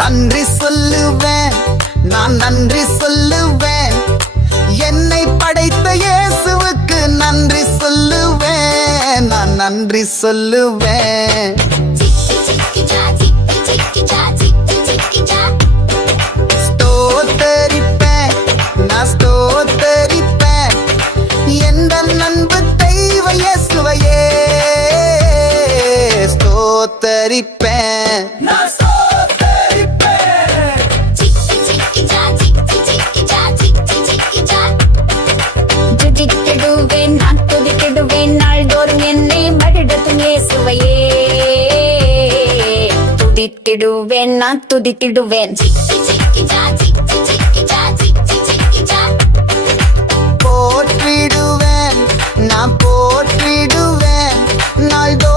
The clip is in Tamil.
நன்றி சொல்லுவேன், நான் நன்றி சொல்லுவேன். என்னை படைத்த இயேசுவுக்கு நன்றி சொல்லுவேன், நான் நன்றி சொல்லுவேன். ஸ்தோத்தரிப்பேன், நான் ஸ்தோத்தரிப்பேன் எந்த நண்பு தெய்வ இயேசுவையே ஸ்தோத்தரிப்பேன். துதித்திடுவேன், நான் துதித்திடுவேன் நாள்தோறும் என்னை மடிடத்தும் இயேசுவையே துதித்திடுவேன், நான் துதித்திடுவேன். போற்றிடுவேன், நான் போற்றிடுவேன் நாள்தோறும்